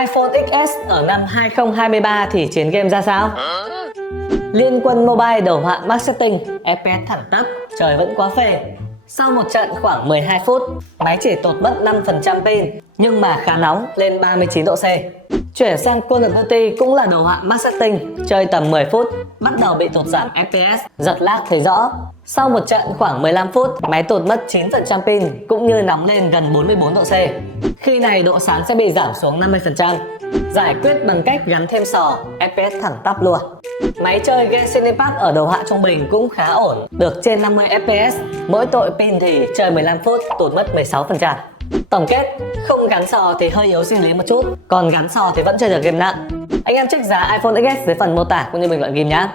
iPhone XS ở năm 2023 thì chiến game ra sao? Liên Quân Mobile đầu họa Max Setting, FPS thẳng tắp, trời vẫn quá phê. Sau một trận khoảng 12 phút, máy chỉ tụt mất 5% pin, nhưng mà khá nóng lên 39 độ C. Chuyển sang Call of Duty cũng là đồ họa Max Setting, chơi tầm 10 phút, bắt đầu bị tụt giảm FPS, giật lag thấy rõ. Sau một trận khoảng 15 phút, máy tụt mất 9% pin, cũng như nóng lên gần 44 độ C. Khi này độ sáng sẽ bị giảm xuống 50%. Giải quyết bằng cách gắn thêm sò, FPS thẳng tắp luôn. Máy chơi Genshin Impact ở đầu họa trung bình cũng khá ổn, được trên 50 FPS. Mỗi tội pin thì chơi 15 phút tụt mất 16%. Tổng kết, không gắn sò thì hơi yếu sinh lý một chút, còn gắn sò thì vẫn chơi được game nặng. Anh em check giá iPhone XS dưới phần mô tả cũng như bình luận game nhé.